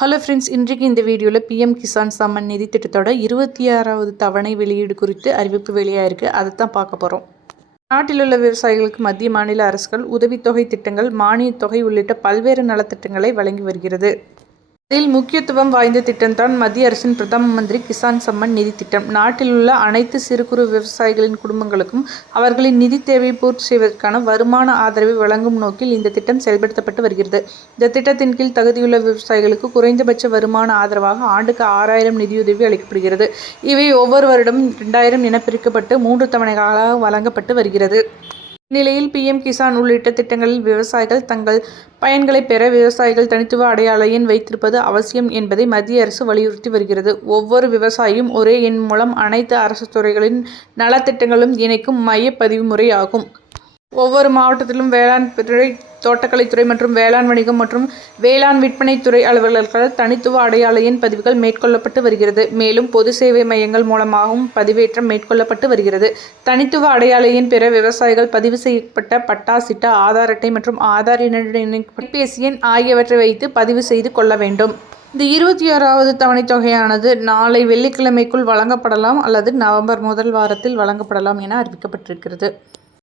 Hello friends இன்றைக்கு இந்த வீடியோவில் பிஎம் கிசான் சம்மன் நிதி திட்டத்தோட இருபத்தி ஆறாவது தவணை வெளியீடு குறித்து அறிவிப்பு வெளியாயிருக்கு. அதை தான் பார்க்க போகிறோம் நாட்டில் உள்ள விவசாயிகளுக்கு மத்திய மாநில அரசுகள் உதவித்தொகை திட்டங்கள் மானியத் தொகை உள்ளிட்ட பல்வேறு நலத்திட்டங்களை வழங்கி வருகிறது. இதில் முக்கியத்துவம் வாய்ந்த திட்டம்தான் மத்திய அரசின் பிரதம மந்திரி கிசான் சம்மன் நிதி திட்டம். நாட்டில் உள்ள அனைத்து சிறு குறு விவசாயிகளின் குடும்பங்களுக்கும் அவர்களின் நிதி தேவையை பூர்த்தி செய்வதற்கான வருமான ஆதரவை வழங்கும் நோக்கில் இந்த திட்டம் செயல்படுத்தப்பட்டு வருகிறது. இந்த திட்டத்தின் கீழ் தகுதியுள்ள விவசாயிகளுக்கு குறைந்தபட்ச வருமான ஆதரவாக ஆண்டுக்கு ஆறாயிரம் நிதியுதவி அளிக்கப்படுகிறது. இவை ஒவ்வொரு வருடமும் இரண்டாயிரம் என பிரிக்கப்பட்டு மூன்று தவணைகளாக வழங்கப்பட்டு வருகிறது. இந்நிலையில் பிஎம் கிசான் உள்ளிட்ட திட்டங்களில் விவசாயிகள் தங்கள் பயன்களை பெற விவசாயிகள் தனித்துவ அடையாள எண் வைத்திருப்பது அவசியம் என்பதை மத்திய அரசு வலியுறுத்தி வருகிறது. ஒவ்வொரு விவசாயியும் ஒரே எண் மூலம் அனைத்து அரசு துறைகளின் நலத்திட்டங்களும் இணைக்கும் மைய பதிவு முறை ஆகும். ஒவ்வொரு மாவட்டத்திலும் வேளாண் துறை தோட்டக்கலைத்துறை மற்றும் வேளாண் வணிகம் மற்றும் வேளாண் விற்பனைத்துறை அலுவலர்கள் தனித்துவ அடையாள எண் பதிவுகள் மேற்கொள்ளப்பட்டு வருகிறது. மேலும் பொது சேவை மையங்கள் மூலமாகவும் பதிவேற்றம் மேற்கொள்ளப்பட்டு வருகிறது. தனித்துவ அடையாள எண் பெற விவசாயிகள் பதிவு செய்யப்பட்ட பட்டா சிட்டா ஆதார் அட்டை மற்றும் ஆதார் இணைப்பேசி எண் ஆகியவற்றை வைத்து பதிவு செய்து கொள்ள வேண்டும். இந்த இருபத்தி ஆறாவது தவணைத் தொகையானது நாளை வெள்ளிக்கிழமைக்குள் வழங்கப்படலாம் அல்லது நவம்பர் முதல் வாரத்தில் வழங்கப்படலாம் என அறிவிக்கப்பட்டிருக்கிறது.